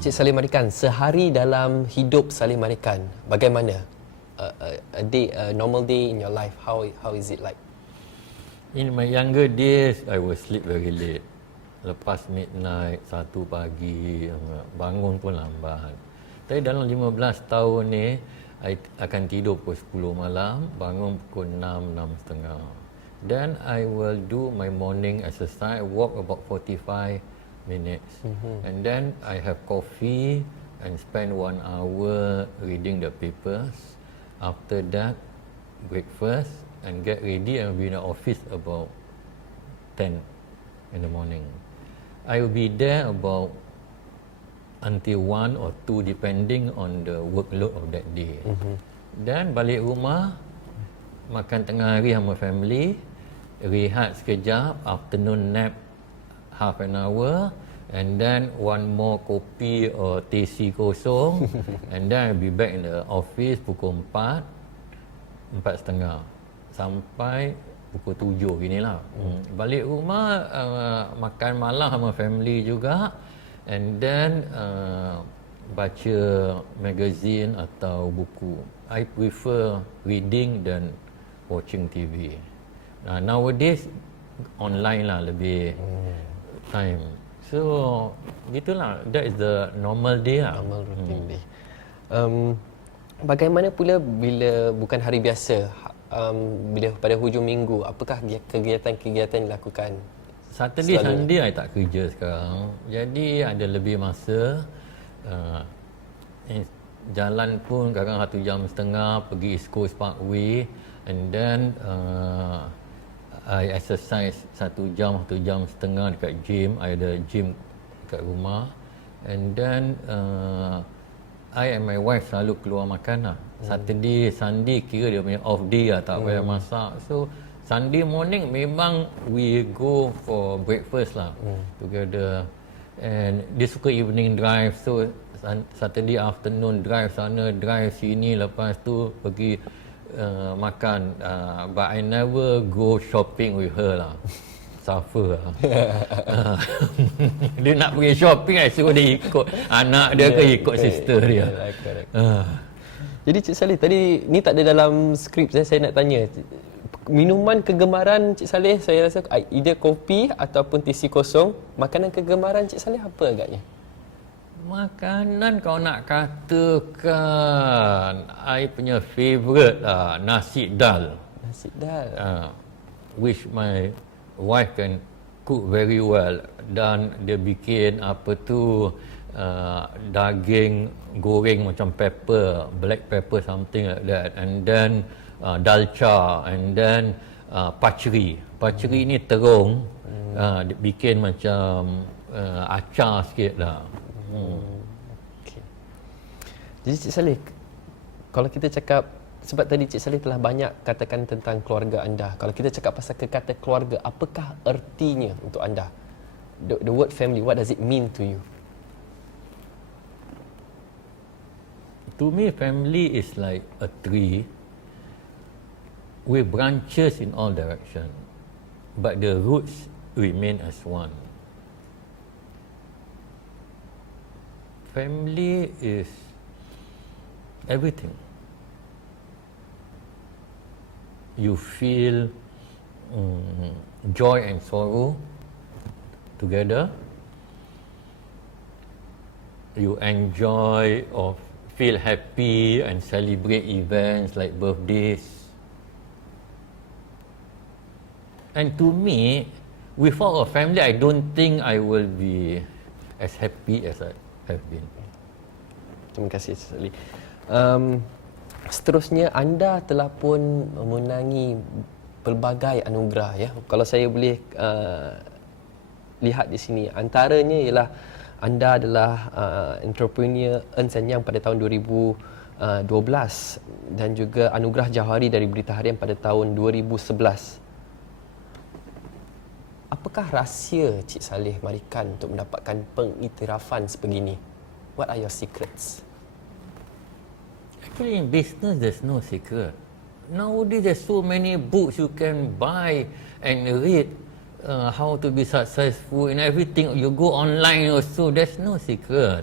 Cik Saleh Marikan, sehari dalam hidup Saleh Marikan, bagaimana? A day, a normal day in your life, how is it like? In my younger days, I will sleep very late. Lepas midnight, 1 pagi, bangun pun lambat. Tapi dalam 15 tahun ni, I akan tidur pukul 10 malam, bangun pukul 6, 6.30. Then I will do my morning exercise, walk about 45 minutes. And then I have coffee and spend 1 hour reading the papers. After that, breakfast and get ready and be in the office about 10 in the morning. I will be there about until 1 or 2 depending on the workload of that day. Then balik rumah, makan tengah hari sama family, rehat sekejap, afternoon nap half an hour, and then 1 more kopi or teh kosong, and then I'll be back in the office pukul 4, 4.30 sampai pukul 7 ginilah. Balik rumah, makan malam sama family juga, and then baca magazine atau buku. I prefer reading than watching TV. Nowadays online lah lebih time. So gitulah, that is the normal day lah. Normal routine day. Bagaimana pula bila bukan hari biasa, bila pada hujung minggu, apakah kegiatan-kegiatan dilakukan? Saturday, Sunday I tak kerja sekarang, jadi ada lebih masa. Jalan pun kadang 1.5 jam pergi East Coast Parkway, and then I exercise 1 jam, 1.5 jam dekat gym. I ada gym dekat rumah. And then I and my wife selalu keluar makan lah. Saturday, Sunday kira dia punya off day lah, tak payah masak. So Sunday morning memang we go for breakfast lah together. And dia suka evening drive, so Saturday afternoon drive sana, drive sini, lepas tu pergi makan. But I never go shopping with her lah. Suffer lah. Dia nak pergi shopping, I suruh dia ikut anak dia ke ikut sister dia. Jadi Cik Saleh, tadi ni tak ada dalam skrip saya nak tanya. Minuman kegemaran Cik Saleh, saya rasa either kopi ataupun teh kosong. Makanan kegemaran Cik Saleh apa agaknya? Makanan kau nak katakan, I punya favourite lah, nasi dal. Nasi dal. Which my wife can cook very well. Dan dia bikin apa tu, daging goreng macam pepper, black pepper, something like that. And then dalca, and then paceri. Paceri ni terung, dia bikin macam acar sikit lah. Okay. Jadi Cik Saleh, kalau kita cakap, sebab tadi Cik Saleh telah banyak katakan tentang keluarga anda. Kalau kita cakap pasal kata keluarga, apakah ertinya untuk anda? The word family, what does it mean to you? To me, family is like a tree with branches in all directions, but the roots remain as one. Family is everything. You feel joy and sorrow together. You enjoy or feel happy and celebrate events like birthdays. And to me, without a family, I don't think I will be as happy as I have been. Terima kasih Cik Saleh. Seterusnya, anda telah pun memenangi pelbagai anugerah ya. Kalau saya boleh lihat di sini, antaranya ialah anda adalah entrepreneur Ernst & Young pada tahun 2012 dan juga anugerah Jawahari dari Berita Harian pada tahun 2011. Apakah rahsia Cik Saleh Marikan untuk mendapatkan pengiktirafan sebegini? What are your secrets? Actually, in business, there's no secret. Nowadays, there's so many books you can buy and read how to be successful and everything. You go online also, there's no secret.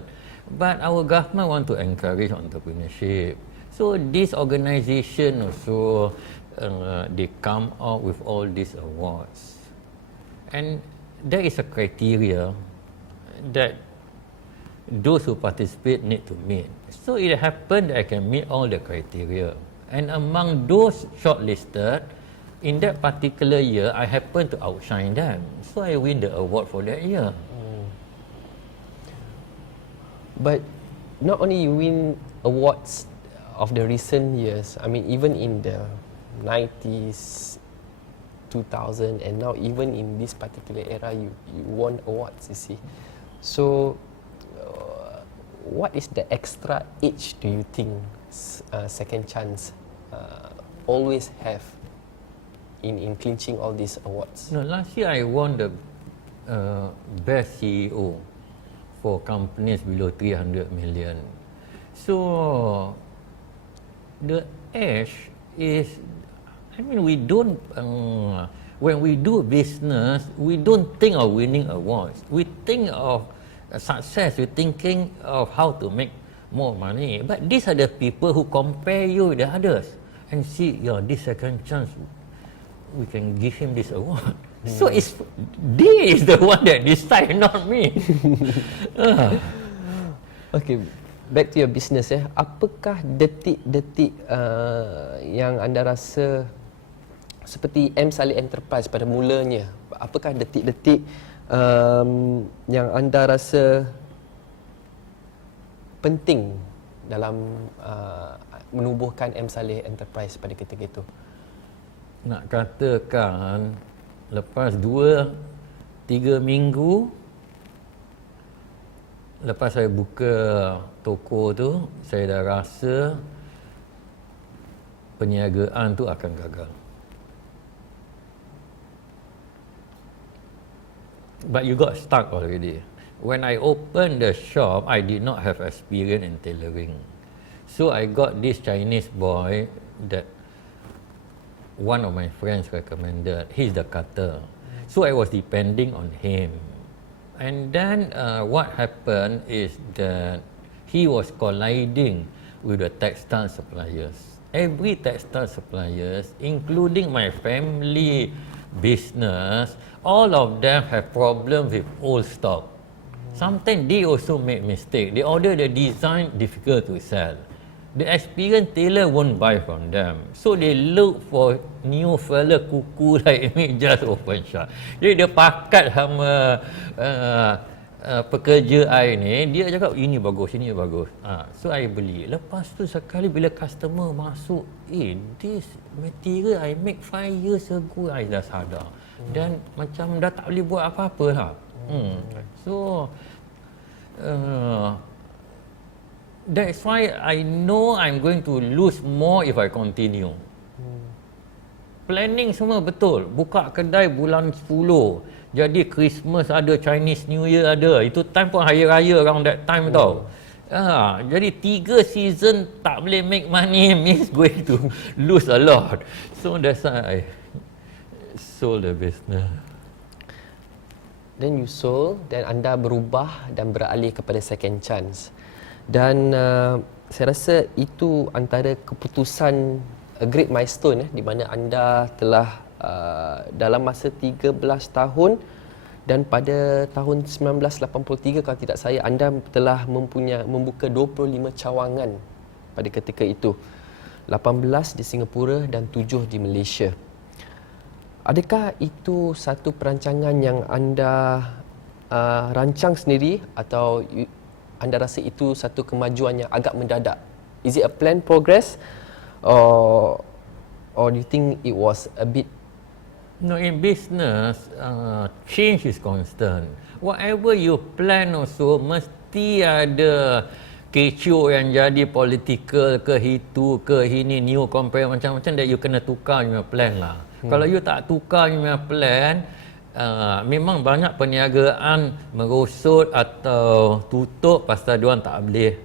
But our government want to encourage entrepreneurship. So this organisation also they come out with all these awards, and there is a criteria that those who participate need to meet. So it happened that I can meet all the criteria, and among those shortlisted in that particular year, I happen to outshine them. So I win the award for that year. But not only you win awards of the recent years, I mean even in the 90s, 2000, and now even in this particular era, you won awards, you see. So what is the extra edge do you think Second Chance always have in clinching all these awards? No, last year I won the best CEO for companies below 300 million. So the edge is, I mean, we don't when we do business, we don't think of winning awards. We think of success. We're thinking of how to make more money. But these are the people who compare you with the others and see, yeah, this Second Chance, we can give him this award. So it's they is the one that decide, not me. Okay, back to your business ya. Apakah detik-detik yang anda rasa seperti M Saleh Enterprise pada mulanya? Apakah detik-detik yang anda rasa penting dalam menubuhkan M Saleh Enterprise pada ketika itu? Nak katakan lepas 2-3 minggu lepas saya buka toko tu, saya dah rasa perniagaan tu akan gagal. But you got stuck already. When I opened the shop, I did not have experience in tailoring. So I got this Chinese boy that one of my friends recommended. He's the cutter. So I was depending on him. And then what happened is that he was colliding with the textile suppliers. Every textile suppliers, including my family business, all of them have problems with old stock. Sometimes they also make mistake. They order the design, difficult to sell. The experienced tailor won't buy from them. So they look for new fella kuku like me, just open shop. Jadi dia pakat sama pekerja I ni, dia cakap ini bagus, ini bagus. So I beli. Lepas tu sekali bila customer masuk, this material I make 5 years ago, I dah sadar. Dan macam dah tak boleh buat apa-apa lah. So that's why I know I'm going to lose more if I continue. Planning semua betul. Buka kedai bulan 10. Jadi Christmas ada, Chinese New Year ada. Itu time pun hari raya around that time tau. Jadi 3 season tak boleh make money means going to lose a lot. So that's why I sold the business. Then you sold, dan anda berubah dan beralih kepada Second Chance. Dan saya rasa itu antara keputusan a great milestone di mana anda telah dalam masa 13 tahun, dan pada tahun 1983 kalau tidak saya, anda telah membuka 25 cawangan pada ketika itu. 18 di Singapura dan 7 di Malaysia. Adakah itu satu perancangan yang anda rancang sendiri, atau anda rasa itu satu kemajuan yang agak mendadak? Is it a planned progress, or do you think it was a bit? No, in business, change is constant. Whatever you plan also, mesti ada kecoh yang jadi political ke itu ke ini, new compare macam-macam, that you kena tukar your plan lah. Kalau you tak tukar your plan, memang banyak perniagaan merosot atau tutup pasal diorang tak boleh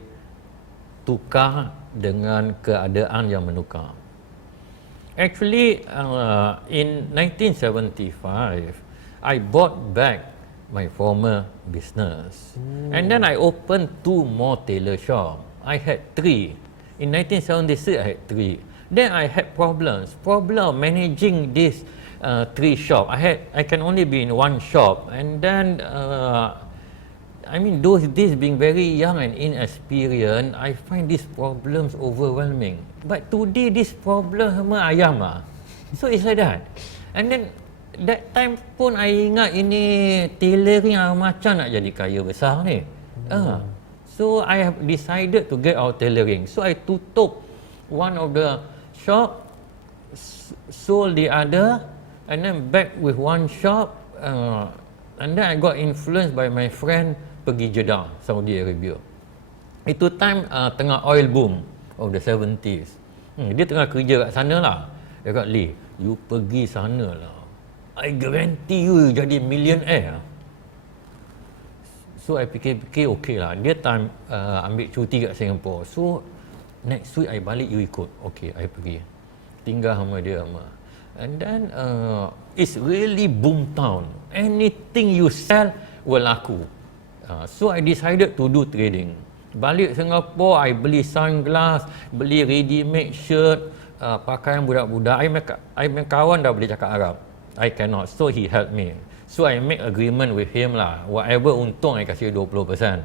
tukar dengan keadaan yang menukar. Actually, in 1975, I bought back my former business. And then I opened 2 more tailor shop. I had 3. In 1976, I had 3. Then I had problem managing this 3 shop. I can only be in 1 shop, and then those days being very young and inexperienced, I find these problems overwhelming. But today this problem sama ayam so it's like that. And then that time pun I ingat ini tailoring macam nak jadi kaya besar ni. So I have decided to get out tailoring. So I tutup one of the shop, sold the other, and then back with 1 shop, and then I got influenced by my friend pergi Jeddah, Saudi Arabia. Itu time tengah oil boom of the 70s. Dia tengah kerja kat sana lah. Dia kata, Lee, you pergi sana lah, I guarantee you jadi millionaire. So I fikir-fikir okay lah. Dia time ambil cuti kat Singapore. So next week I balik, you ikut. Okay, I pergi. Tinggal sama dia sama. And then it's really boom town. Anything you sell will laku. So I decided to do trading. Balik Singapore, I beli sunglass, beli ready-made shirt, pakaian budak-budak. I punya kawan dah boleh cakap Arab. I cannot. So he helped me. So I make agreement with him lah. Whatever untung, I kasih 20%.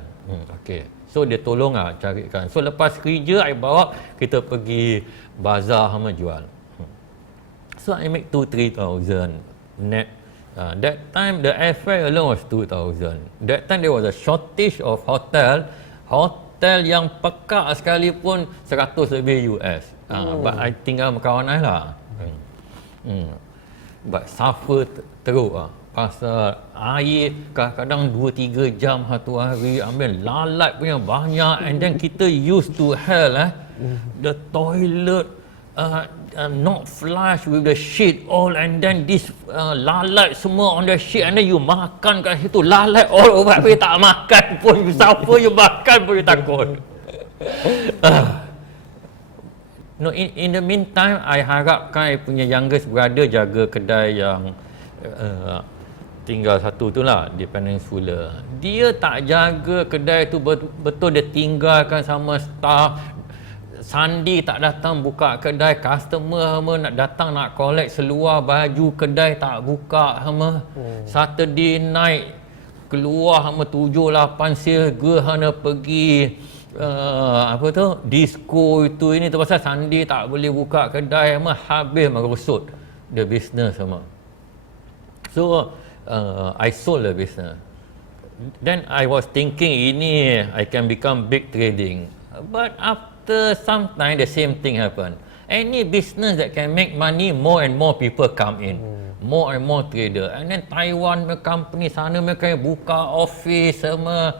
Okay. So dia tolong lah carikan. So lepas kerja, I bawa kita pergi bazar sama jual. So I make 2-3,000 net. That time the airfare alone was 2,000. That time there was a shortage of hotel yang pekak sekalipun 100 lebih US. But I tinggal dengan kawan I lah. But suffer teruk lah. Pasal air kadang-kadang 2-3 jam satu hari, ambil lalat punya banyak, and then kita used to hell the toilet not flush with the shit all, and then this lalat semua on the shit, and then you makan kat situ lalat all over, tapi tak makan pun, siapa you makan pun you takut. No, in the meantime, I harapkan I punya youngest brother jaga kedai yang tinggal satu tu lah di Peninsula. Dia tak jaga kedai tu betul, dia tinggalkan sama staff. Sunday tak datang buka kedai, customer sama nak datang nak collect seluar baju, kedai tak buka sama. Saturday night keluar sama 7-8 siaga hana pergi disco itu ini tu, pasal Sunday tak boleh buka kedai sama, habis merosot the business sama. So I sold the business. Then I was thinking ini I can become big trading, but after some time the same thing happen. Any business that can make money, more and more people come in, more and more trader. And then Taiwan company sana mereka buka office sama,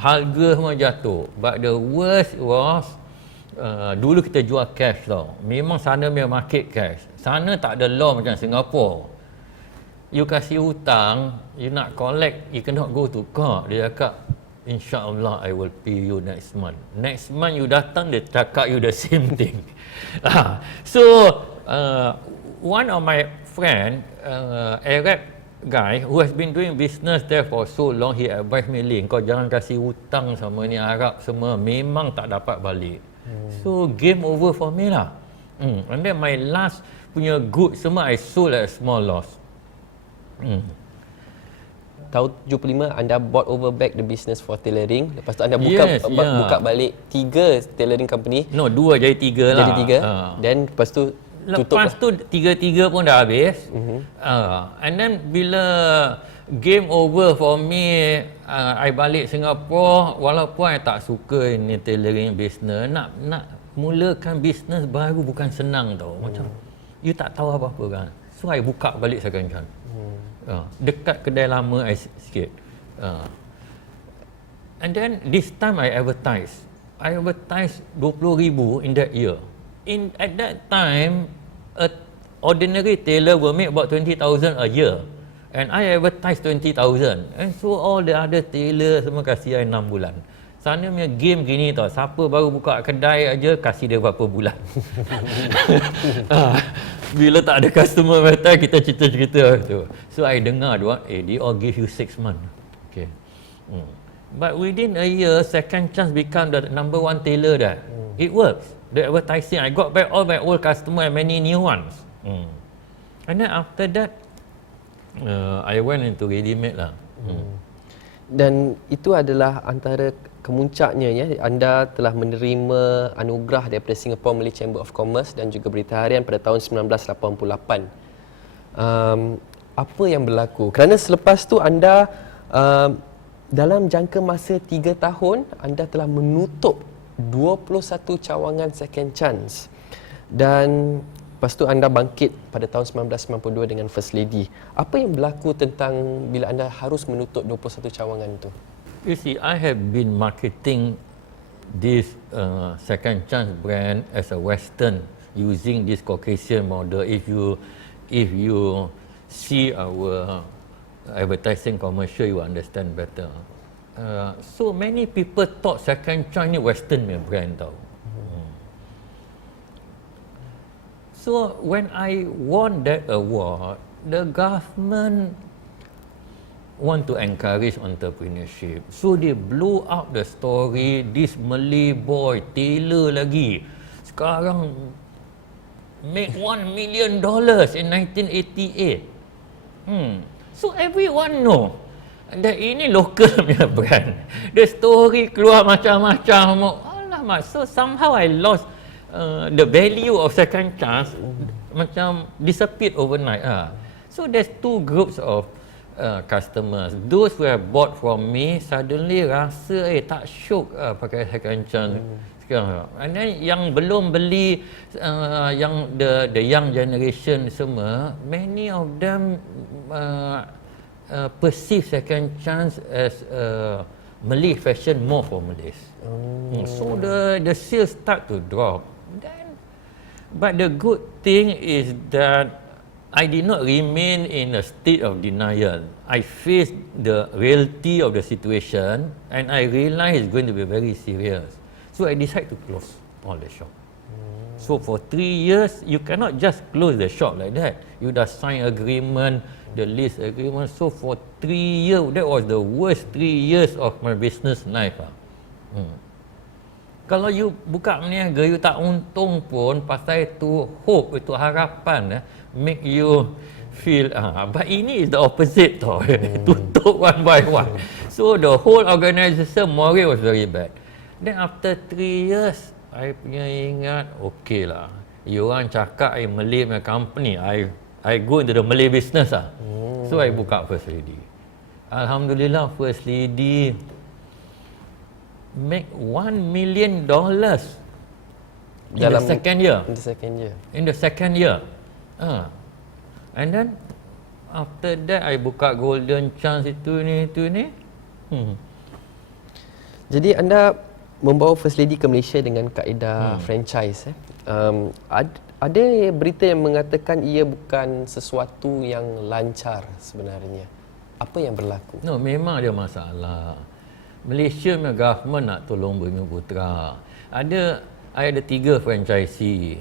harga semua jatuh. But the worst was dulu kita jual cash tau. Memang sana punya market cash. Sana tak ada law macam Singapore. You kasih hutang, you nak collect, you cannot go to court. Dia cakap, InsyaAllah I will pay you next month. Next month you datang, dia cakap you the same thing. So, one of my friend, Arab guy who has been doing business there for so long, he advised me, Lee, kau jangan kasih hutang sama ni Arab semua, memang tak dapat balik. So, game over for me lah. And then my last punya good semua, I sold at a small loss. Tahun 75 anda bought over back the business for tailoring. Lepas tu anda buka balik 3 tailoring company. No, 2 jadi 3 lah. Jadi 3. Then lepas tu tutup. Lepas tu 3 pun dah habis. And then bila game over for me, I balik Singapore, walaupun I tak suka ini tailoring business, nak mulakan business baru bukan senang tau. Macam you tak tahu apa-apa kan. So I buka balik second hand. Dekat kedai lama I sikit. And then this time I advertise 20,000 in that year. At that time, a ordinary tailor will make about 20,000 a year, and I advertise 20,000. And so all the other tailor semua kasih I 6 bulan. Sana punya game gini tau, siapa baru buka kedai aja kasih dia berapa bulan. Bila tak ada customer metal, kita cerita-cerita tu. So I dengar dia all give you 6 months. Okay. But within a year, Second Chance become the number one tailor there. It works. The advertising, I got back all my old customer and many new ones. And then after that, I went into ready-made lah. Dan itu adalah antara kemuncaknya ya. Anda telah menerima anugerah daripada Singapore Malay Chamber of Commerce dan juga Berita Harian pada tahun 1988. Apa yang berlaku? Kerana selepas tu anda dalam jangka masa 3 tahun anda telah menutup 21 cawangan Second Chance. Dan lepas tu anda bangkit pada tahun 1992 dengan First Lady. Apa yang berlaku tentang bila anda harus menutup 21 cawangan tu? You see, I have been marketing this Second Chance brand as a Western using this Caucasian model. If you see our advertising commercial, you understand better. So many people thought Second Chance ni Western brand tau. So when I won that award, the government want to encourage entrepreneurship. So they blew up the story, this Malay boy, tailor lagi, sekarang make $1 million in 1988. So everyone know that ini local punya brand. The story keluar macam-macam. Alamak, so somehow I lost the value of Second Chance, macam disappeared overnight. So there's two groups of customers. Those who have bought from me suddenly rasa tak syok pakai Second Chance sekarang. And then yang belum beli, yang the young generation semua, many of them perceive Second Chance as Malay fashion more for Malays. So the sales start to drop. But the good thing is that I did not remain in a state of denial. I faced the reality of the situation and I realized it's going to be very serious. So I decided to close all the shop. So for 3 years, you cannot just close the shop like that. You dah sign agreement, the lease agreement. So for 3 years, that was the worst 3 years of my business life. Kalau you buka berniaga, you tak untung pun, pasal itu hope, itu harapan, make you feel, but ini is the opposite tau. Tutup one by one. So the whole organisation morale was very bad. Then after 3 years, I punya ingat, okay lah, you orang cakap I Malay punya company, I go into the Malay business lah. So I buka First Lady. Alhamdulillah, First Lady make $1 million in the second year. In the second year. And then after that I buka Golden Chance itu ni. Jadi anda membawa First Lady ke Malaysia dengan kaedah franchise. Ada berita yang mengatakan ia bukan sesuatu yang lancar sebenarnya. Apa yang berlaku? No, memang ada masalah. Malaysia punya government nak tolong Bumi Putra. I ada 3 franchisee.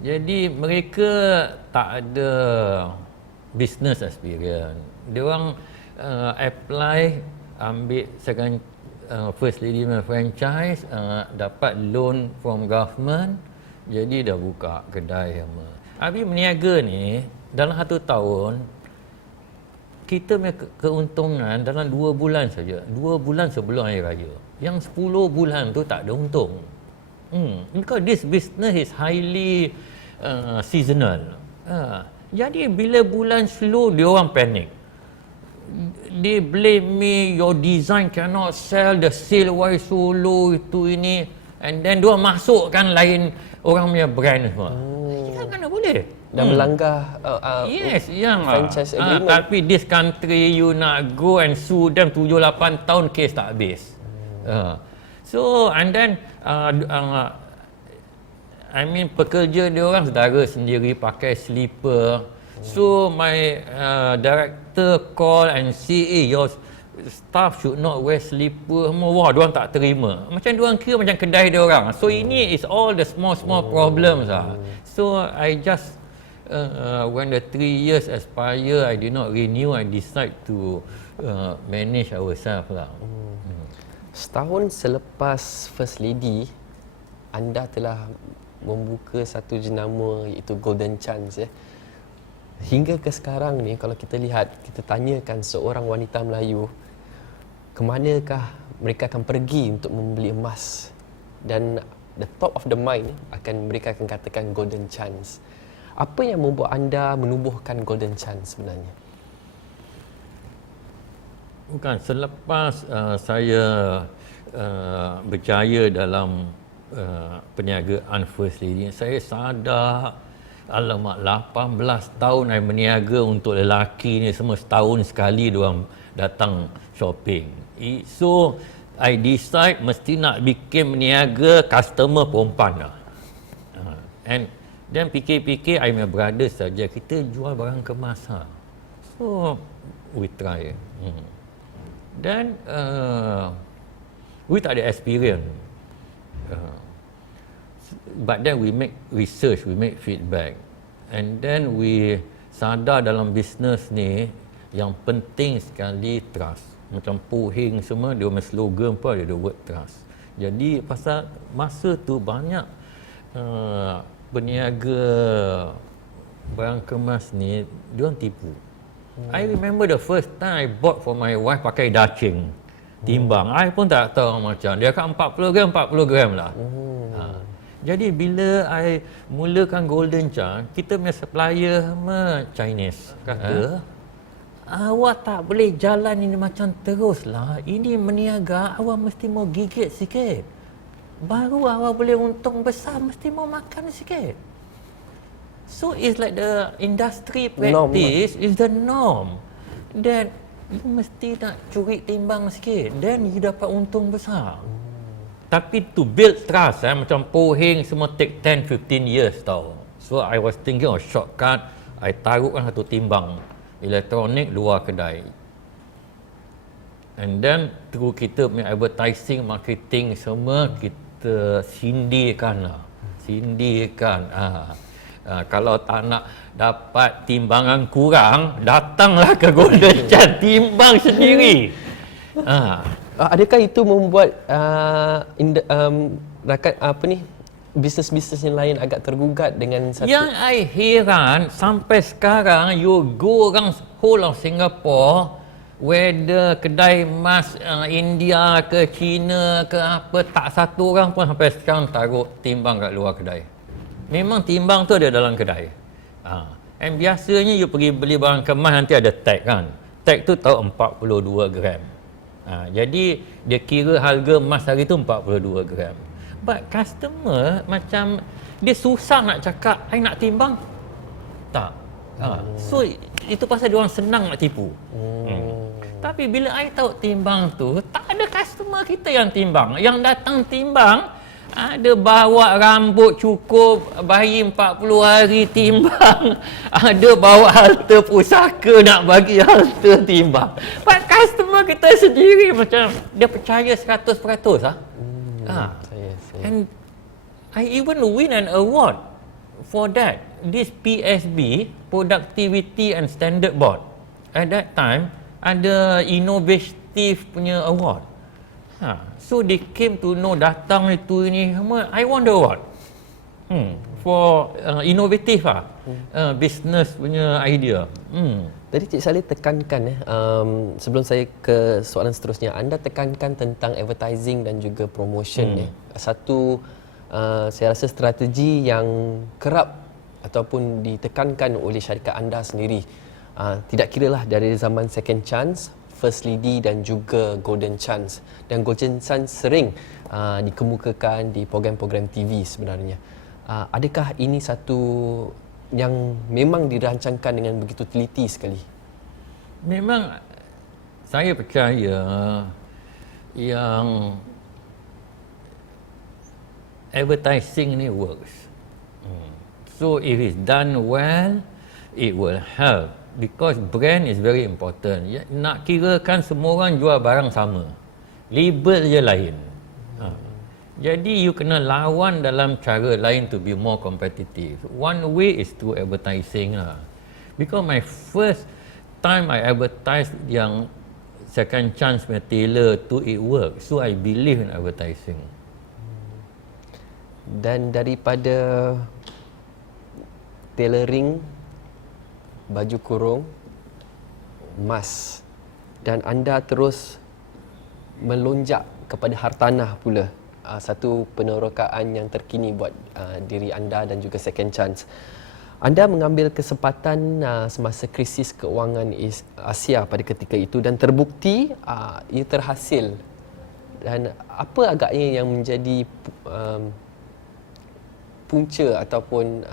Jadi mereka tak ada business experience. Dia orang apply ambil second First Lady punya franchise, dapat loan from government. Jadi dah buka kedai sama. Habis berniaga ni dalam 1 tahun kita punya keuntungan dalam 2 bulan saja. 2 bulan sebelum Hari Raya. Yang 10 bulan tu tak ada untung. Because this business is highly seasonal. Jadi bila bulan slow, dia orang panic. They blame me, your design cannot sell, the sale wise so low, itu ini. And then dia orang masukkan lain orang punya brand semua. Mana boleh? Dan melanggar yes, franchise agreement. Tapi this country you nak go and sue them 7-8 tahun kes tak habis. So and then I mean pekerja dia orang saudara sendiri pakai slipper. So my director call and say, your staff should not wear slipper. Wah, dia orang tak terima. Macam dia orang kira macam kedai dia orang. So ini is all the small problems . So I just when the 3 years expire, I did not renew. I decide to manage ourselves lah. Setahun selepas First Lady, anda telah membuka satu jenama iaitu Golden Chance ya. Hingga ke sekarang ni kalau kita lihat, kita tanyakan seorang wanita Melayu ke manakah mereka akan pergi untuk membeli emas, dan the top of the mind mereka akan katakan Golden Chance. Apa yang membuat anda menubuhkan Golden Chance sebenarnya? Bukan, selepas saya berjaya dalam perniagaan First Lady, saya sadar, alamak, 18 tahun saya berniaga untuk lelaki ni, semua setahun sekali diorang datang shopping. So I decide mesti nak bikin berniaga customer perempuan lah. And then fikir-fikir, I my brother saja, kita jual barang kemas lah. So we try. Dan we tak ada experience. But then we make research, we make feedback. And then we sadar dalam bisnes ni yang penting sekali trust. Macam Puhing semua, dia punya slogan pun ada the word trust. Jadi pasal masa tu banyak berniaga barang kemas ni, dia orang tipu. I remember the first time I bought for my wife pakai dacing. Timbang. I pun tak tahu macam. Dia kan 40 gram lah. Jadi bila I mulakan Golden Chance, kita punya supplier Chinese kata, awak tak boleh jalan ini macam teruslah. Ini meniaga, awak mesti mau gigit sikit. Baru awak boleh untung besar, mesti mau makan sikit. So it's like the industry practice is the norm. Then you mesti nak curi timbang sikit, then you dapat untung besar. Tapi to build trust, macam Puhing semua take 10-15 years tau. So I was thinking of shortcut. I taruhkan satu timbang elektronik luar kedai. And then through kita punya advertising, marketing semua, kita sindirkan lah. Kalau tak nak dapat timbangan kurang, datanglah ke Golden Chance, timbang sendiri. Adakah itu membuat bisnes-bisnes yang lain agak tergugat dengan satu? Yang I heran sampai sekarang, you go around whole of Singapore, whether kedai emas India ke China ke apa, tak satu orang pun sampai sekarang taruh timbang kat luar kedai. Memang timbang tu ada dalam kedai. And biasanya you pergi beli barang kemas, nanti ada tag kan. Tag tu tahu 42 gram. Jadi dia kira harga emas hari tu 42 gram. But customer macam dia susah nak cakap, I nak timbang. Tak. So itu pasal dia orang senang nak tipu. Tapi bila I tahu timbang tu, tak ada customer kita yang timbang. Yang datang timbang, ada bawa rambut cukup, bayi 40 hari timbang. Ada bawa halter pusaka nak bagi halter timbang. But customer kita sendiri macam dia percaya 100%. And I even win an award for that. This PSB, Productivity and Standard Board. At that time, ada innovative punya award. So they came to know, datang itu ini semua, I won the award for innovative business punya idea. Tadi Cik Saleh tekankan sebelum saya ke soalan seterusnya, anda tekankan tentang advertising dan juga promotion satu saya rasa strategi yang kerap ataupun ditekankan oleh syarikat anda sendiri, tidak kiralah dari zaman Second Chance, First Lady dan juga Golden Chance. Dan Golden Chance sering dikemukakan di program-program TV sebenarnya. Adakah ini satu yang memang dirancangkan dengan begitu teliti sekali? Memang saya percaya yang advertising ni works. So if it's done well, it will help. Because brand is very important. Nak kira kan semua orang jual barang sama. Label je lain. Jadi you kena lawan dalam cara lain to be more competitive. One way is through advertising lah. Because my first time I advertise yang second chance punya tailor tu, it work. So I believe in advertising. Dan daripada tailoring, baju kurung, emas, dan anda terus melonjak kepada hartanah pula, satu penerokaan yang terkini buat diri anda dan juga second chance. Anda mengambil kesempatan semasa krisis keuangan Asia pada ketika itu dan terbukti ia terhasil. Dan apa agaknya yang menjadi punca ataupun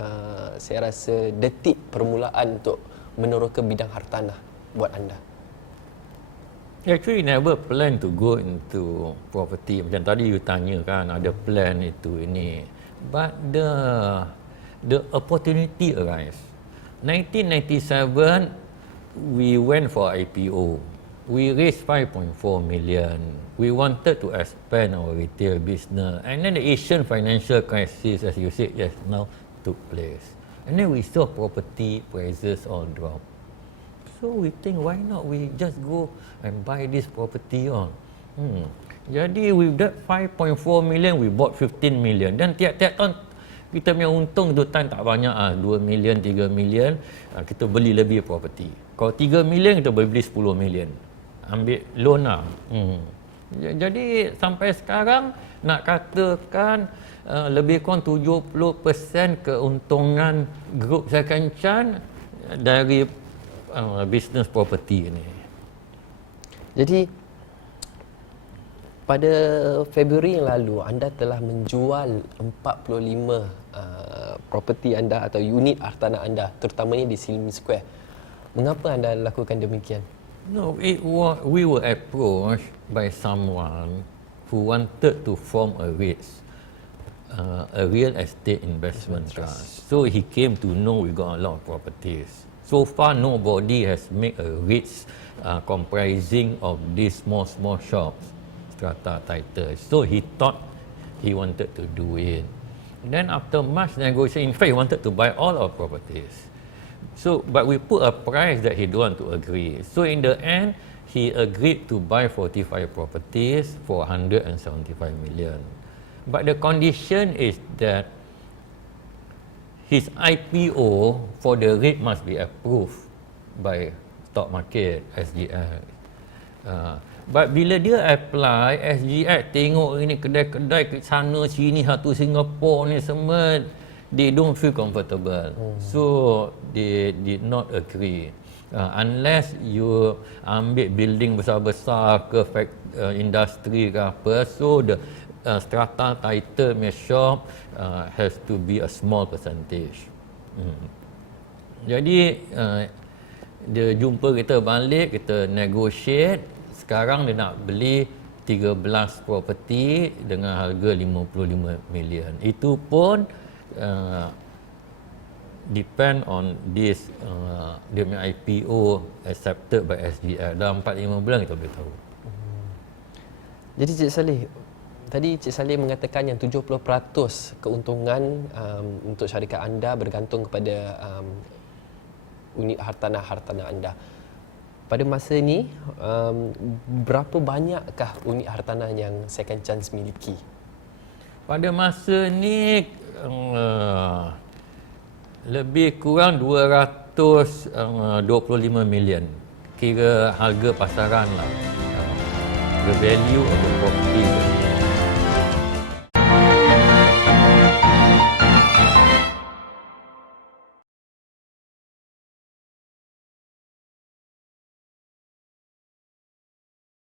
saya rasa detik permulaan untuk meneroka bidang hartanah buat anda? Actually never plan to go into property. Macam tadi you tanya kan, ada plan itu ini. But the opportunity arise. 1997 we went for IPO. We raised 5.4 million. We wanted to expand our retail business. And then the Asian financial crisis, as you said, yes, now took place. And then we saw property prices all drop. So we think, why not we just go and buy this property on. Jadi with that 5.4 million, we bought 15 million. Dan tiap-tiap tahun kita punya untung tu tak banyak, 2 million, 3 million, kita beli lebih property. Kalau 3 million, kita boleh beli 10 million. Ambil loan lah. Jadi sampai sekarang nak katakan lebih kurang 70% keuntungan grup Second Chance dari business property ni. Jadi pada Februari yang lalu anda telah menjual 45 properti anda atau unit hartanah anda, terutamanya di Silim Square. Mengapa anda lakukan demikian? No, we were approached by someone who wanted to form a real estate investment trust. So he came to know we got a lot of properties. So far, nobody has made a REIT comprising of these small shops, strata titles. So he thought he wanted to do it. Then after much negotiation, in fact, he wanted to buy all our properties. So, but we put a price that he don't want to agree. So in the end, he agreed to buy 45 properties for 175 million. But the condition is that his IPO for the REIT must be approved by stock market, SGX. But bila dia apply, SGX tengok ini kedai-kedai ke sana sini, satu Singapore ni semua, they don't feel comfortable. So they did not agree. Unless you ambil building besar-besar ke industri ke apa, so the strata title punya shop has to be a small percentage. Jadi dia jumpa kita balik, kita negotiate. Sekarang dia nak beli 13 property dengan harga 55 million. Itu pun depend on this dia punya IPO accepted by SGX. Dalam 4-5 bulan kita boleh tahu. Jadi Cik Saleh, tadi Cik Saleh mengatakan yang 70% keuntungan untuk syarikat anda bergantung kepada unit hartanah anda. Pada masa ini, berapa banyakkah unit hartanah yang Second Chance miliki? Pada masa ni lebih kurang 225 million. Kira harga pasaran lah. The value of the property.